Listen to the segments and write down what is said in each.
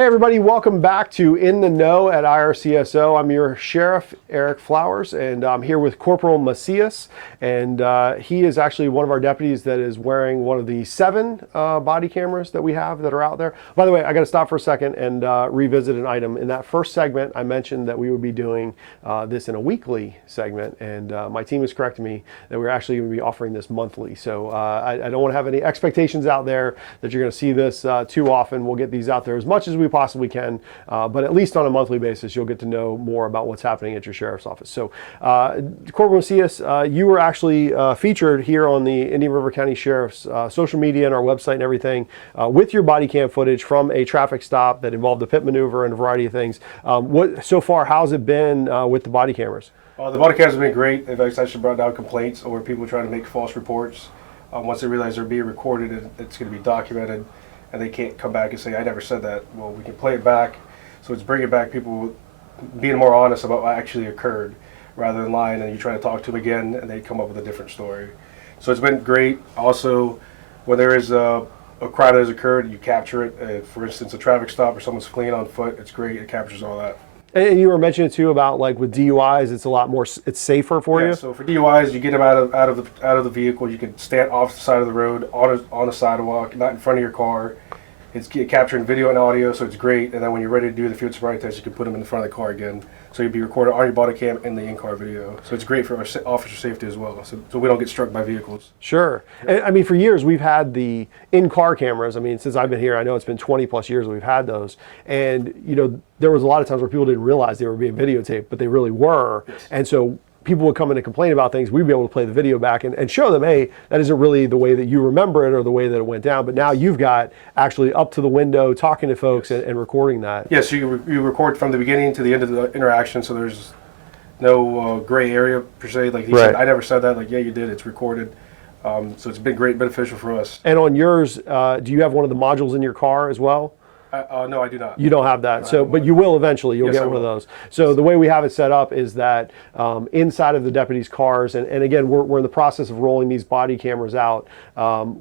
Hey everybody, welcome back to In the Know at IRCSO. I'm your Sheriff, Eric Flowers, and I'm here with Corporal Macias, and he is actually one of our deputies that is wearing one of the 7 body cameras that we have that are out there. By the way, I got to stop for a second and revisit an item. In that first segment, I mentioned that we would be doing this in a weekly segment, and my team has corrected me that we're actually going to be offering this monthly. So I don't want to have any expectations out there that you're going to see this too often. We'll get these out there as much as we possibly can, but at least on a monthly basis, you'll get to know more about what's happening at your sheriff's office. So, Corporal Macias, you were actually featured here on the Indian River County Sheriff's social media and our website and everything with your body cam footage from a traffic stop that involved a pit maneuver and a variety of things. So far, how's it been with the body cameras? The body cameras have been great. They've actually brought down complaints or people trying to make false reports. Once they realize they're being recorded, it's going to be documented, and they can't come back and say, I never said that. Well, we can play it back. So it's bringing back people being more honest about what actually occurred rather than lying, and you try to talk to them again and they come up with a different story. So it's been great. Also, when there is a crime that has occurred, you capture it. For instance, a traffic stop or someone's fleeing on foot, it's great. It captures all that. And you were mentioning too about like with DUIs, it's a lot more, it's safer for you. So for DUIs, you get them out of the vehicle. You can stand off the side of the road on the sidewalk, not in front of your car. It's capturing video and audio, so it's great. And then when you're ready to do the field sobriety test, you can put them in the front of the car again. So you'd be recorded on your body cam and the in-car video. So it's great for our officer safety as well, so we don't get struck by vehicles. Sure. And, I mean, for years we've had the in-car cameras. I mean, since I've been here, I know it's been 20 plus years we've had those. And, you know, there was a lot of times where people didn't realize they were being videotaped, but they really were. Yes. And so people would come in and complain about things. We'd be able to play the video back and show them, hey, that isn't really the way that you remember it or the way that it went down. But now you've got actually up to the window talking to folks and recording that. Yes, you record from the beginning to the end of the interaction, so there's no gray area per se. Like he said, I never said that. Like, yeah, you did. It's recorded. So it's been great, beneficial for us. And on yours, do you have one of the modules in your car as well? No, I do not. You don't have that, so but you will eventually. You'll get one of those. So the way we have it set up is that inside of the deputies' cars, and again, we're in the process of rolling these body cameras out.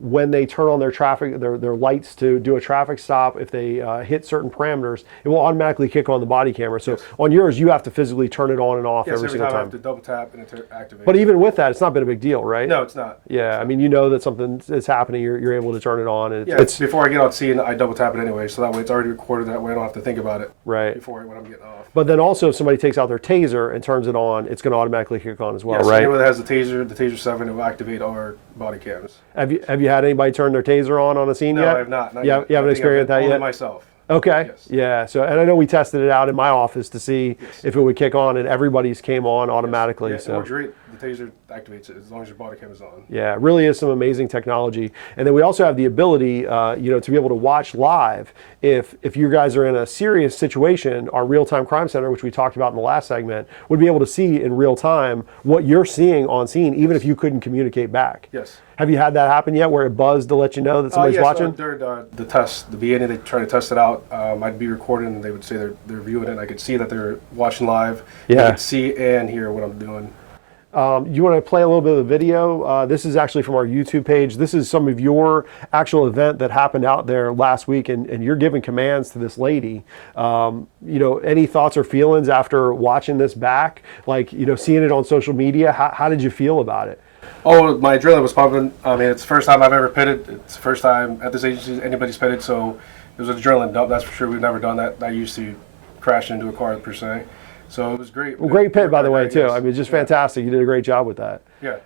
When they turn on their their lights to do a traffic stop, if they hit certain parameters, it will automatically kick on the body camera. So on yours, you have to physically turn it on and off every single time. I have to double tap and activate. But even with that, it's not been a big deal, right? No, it's not. Yeah, I mean, you know that something is happening, you're able to turn it on. And it's before I get on scene, I double tap it anyway, so that way it's already recorded. That way I don't have to think about it when I'm getting off. But then also, if somebody takes out their taser and turns it on, it's going to automatically kick on as well, right? Anyone that has the taser 7, it will activate our body cams. Have you had anybody turn their taser on a scene yet? No, I have not. You haven't experienced that yet? Only myself. Okay. Yes. Yeah. So, and I know we tested it out in my office to see if it would kick on, and everybody's came on automatically. Yes. Yeah, so it works great. The taser activates it as long as your body cam is on. Yeah, it really is some amazing technology. And then we also have the ability, to be able to watch live if you guys are in a serious situation. Our real-time crime center, which we talked about in the last segment, would be able to see in real time what you're seeing on scene, even if you couldn't communicate back. Yes. Have you had that happen yet, where it buzzed to let you know that somebody's watching? During the test, the beginning, they try to test it out. I'd be recording, and they would say they're viewing it, and I could see that they're watching live. Yeah. I could see and hear what I'm doing. You want to play a little bit of the video? This is actually from our YouTube page. This is some of your actual event that happened out there last week, and you're giving commands to this lady. Any thoughts or feelings after watching this back? Like, seeing it on social media, how did you feel about it? Oh, my adrenaline was pumping. I mean, it's the first time I've ever pitted. It's the first time at this agency anybody's pitted, so it was an adrenaline dump, that's for sure. We've never done that. I used to crash into a car, per se. So it was great. Well, great pit, by the way, too. I mean, just fantastic. You did a great job with that. Yeah.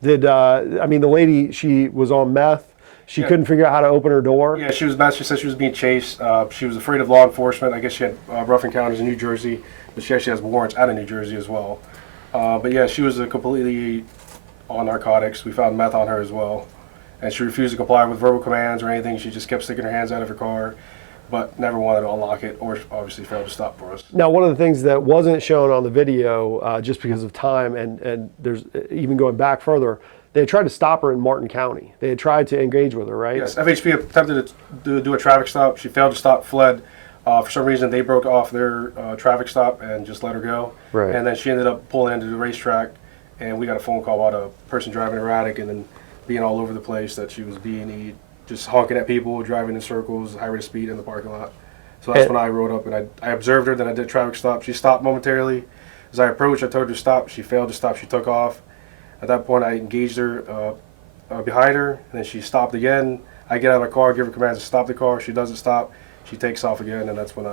The lady, she was on meth. She couldn't figure out how to open her door. Yeah, she was meth. She said she was being chased. She was afraid of law enforcement. I guess she had rough encounters in New Jersey, but she actually has warrants out of New Jersey as well. But yeah, she was completely on narcotics. We found meth on her as well. And she refused to comply with verbal commands or anything. She just kept sticking her hands out of her car, but never wanted to unlock it, or obviously failed to stop for us. Now, one of the things that wasn't shown on the video, just because of time, and there's even going back further, they had tried to stop her in Martin County. They had tried to engage with her, right? Yes, FHP attempted to do a traffic stop. She failed to stop, fled. For some reason, they broke off their traffic stop and just let her go. Right. And then she ended up pulling into the racetrack, and we got a phone call about a person driving erratic and then being all over the place, that she was being just honking at people, driving in circles, high rate of speed in the parking lot. So that's when I rode up and I observed her. Then I did traffic stop. She stopped momentarily. As I approached, I told her to stop. She failed to stop. She took off. At that point, I engaged her behind her, and then she stopped again. I get out of my car, give her commands to stop the car. She doesn't stop. She takes off again, and that's when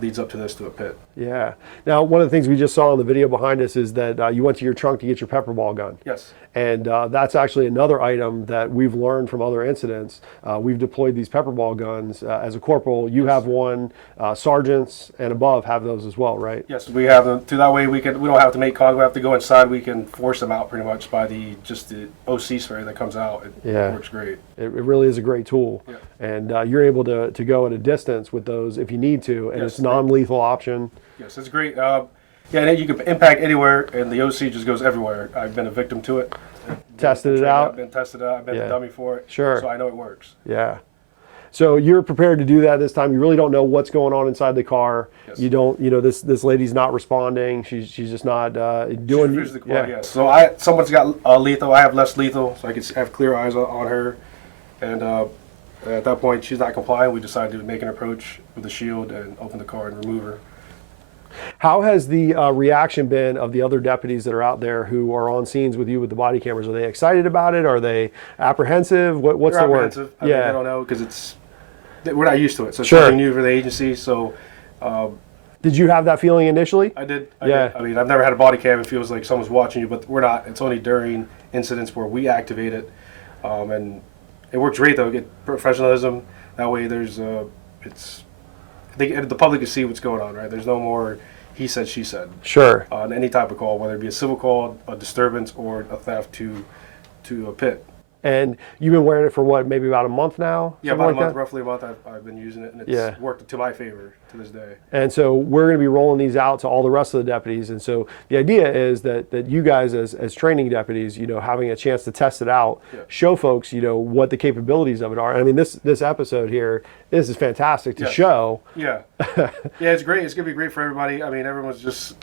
leads up to this, to a pit. Yeah. Now, one of the things we just saw in the video behind us is that you went to your trunk to get your pepper ball gun. Yes. And that's actually another item that we've learned from other incidents. We've deployed these pepper ball guns. As a corporal, you have one. Sergeants and above have those as well, right? Yes, we have them. To that way, we don't have to make contact. We have to go inside. We can force them out pretty much by the OC spray that comes out. It works great. It really is a great tool. Yeah. And you're able to go at a distance with those if you need to, and it's a non-lethal option. Yes, it's great. Yeah, and you can impact anywhere, and the OC just goes everywhere. I've been a victim to it. Tested it out? I've been tested out. I've been the dummy for it. Sure. So I know it works. Yeah. So you're prepared to do that this time. You really don't know what's going on inside the car. Yes. You don't, this lady's not responding. She's just not doing. She refuses the call, yes. So someone's got lethal. I have less lethal, so I can have clear eyes on her. And at that point, she's not complying. We decided to make an approach with the shield and open the car and remove her. How has the reaction been of the other deputies that are out there who are on scenes with you with the body cameras? Are they excited about it? Are they apprehensive? What's They're the word? apprehensive. I mean, I don't know, because we're not used to it. So it's Sure. something new for the agency. So Did you have that feeling initially? I did. Yeah. I mean, I've never had a body cam. It feels like someone's watching you, but we're not. It's only during incidents where we activate it, and it works great though. Get professionalism. That way, the public can see what's going on. Right? There's no more he said, she said. Sure. On any type of call, whether it be a civil call, a disturbance, or a theft to a pit. And you've been wearing it for what, maybe about a month now? Yeah, Something about like a month, that? roughly a month. I've been using it, and it's worked to my favor to this day. And so we're going to be rolling these out to all the rest of the deputies. And so the idea is that you guys as training deputies, having a chance to test it out, show folks, what the capabilities of it are. And I mean, this episode here, this is fantastic to show. Yeah. Yeah, it's great. It's going to be great for everybody. I mean, everyone's just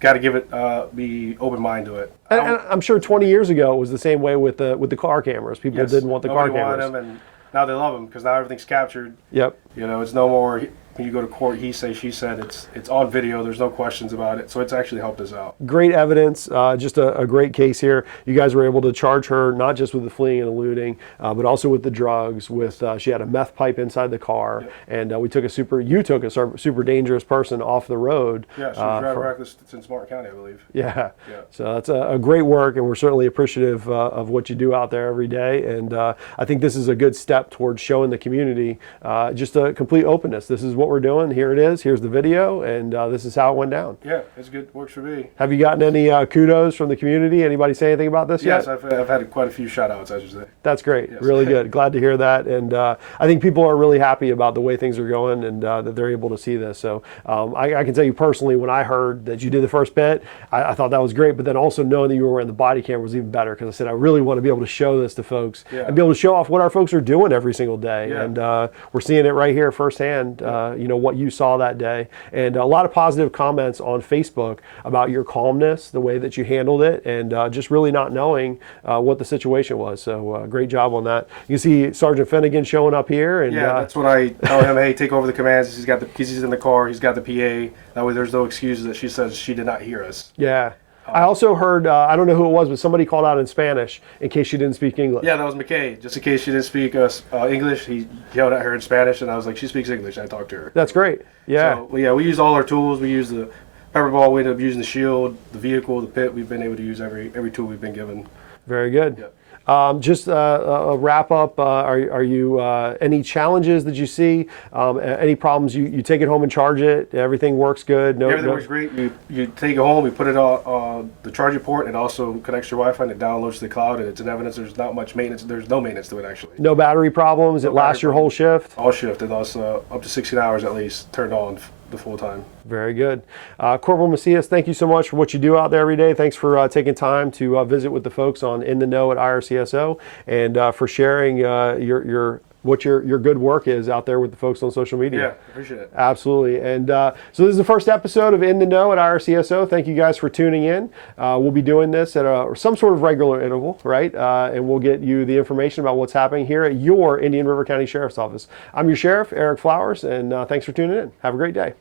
got to give it, be open mind to it. And I'm sure 20 years ago it was the same way with the car cameras. People didn't want the car Nobody cameras. wanted them, and now they love them because now everything's captured. Yep. It's no more when you go to court, he say, she said. It's on video. There's no questions about it. So it's actually helped us out. Great evidence. Just a great case here. You guys were able to charge her not just with the fleeing and eluding, but also with the drugs. She had a meth pipe inside the car, and you took a super dangerous person off the road. Yeah, she was driving reckless since Martin County, I believe. Yeah. So that's a great work, and we're certainly appreciative of what you do out there every day. And I think this is a good step towards showing the community just a complete openness. This is what we're doing. Here it is. Here's the video, and this is how it went down. Yeah, it's good. Works for me. Have you gotten any kudos from the community? Anybody say anything about this yet? Yes, I've had quite a few shout-outs, I should say. That's great. Yes. Really good. Glad to hear that. And I think people are really happy about the way things are going, and that they're able to see this. So I can tell you personally, when I heard that you did the first bit, I thought that was great. But then also knowing that you were wearing the body camera was even better, because I said I really want to be able to show this to folks and be able to show off what our folks are doing every single day. Yeah. And we're seeing it right here firsthand, what you saw that day. And a lot of positive comments on Facebook about your calmness, the way that you handled it, and just really not knowing what the situation was. So great job on that. You can see Sergeant Finnegan showing up here. And that's when I tell him, hey, take over the commands. He's in the car. He's got the PA. That way there's no excuses that she says she did not hear us. Yeah. I also heard, I don't know who it was, but somebody called out in Spanish in case she didn't speak English. Yeah, that was McKay. Just in case she didn't speak English, he yelled at her in Spanish, and I was like, she speaks English. I talked to her. That's great. Yeah. So, we use all our tools. We use the pepper ball. We ended up using the shield, the vehicle, the pit. We've been able to use every tool we've been given. Very good. Yeah. Just a wrap up. Are you any challenges that you see? Any problems? You take it home and charge it. Everything works good. Everything works great. You take it home. You put it on the charging port. It also connects to your Wi-Fi, and it downloads to the cloud. And it's in evidence. There's not much maintenance. There's no maintenance to it actually. No battery problems. It lasts your whole shift. All shift. It lasts up to 16 hours at least, turned on the full time. Very good. Corporal Macias, thank you so much for what you do out there every day. Thanks for taking time to visit with the folks on In the Know at IRCSO, and for sharing your what your good work is out there with the folks on social media. Yeah, appreciate it. Absolutely. And so this is the first episode of In the Know at IRCSO. Thank you guys for tuning in. We'll be doing this at some sort of regular interval, right? And we'll get you the information about what's happening here at your Indian River County Sheriff's Office. I'm your sheriff, Eric Flowers, and thanks for tuning in. Have a great day.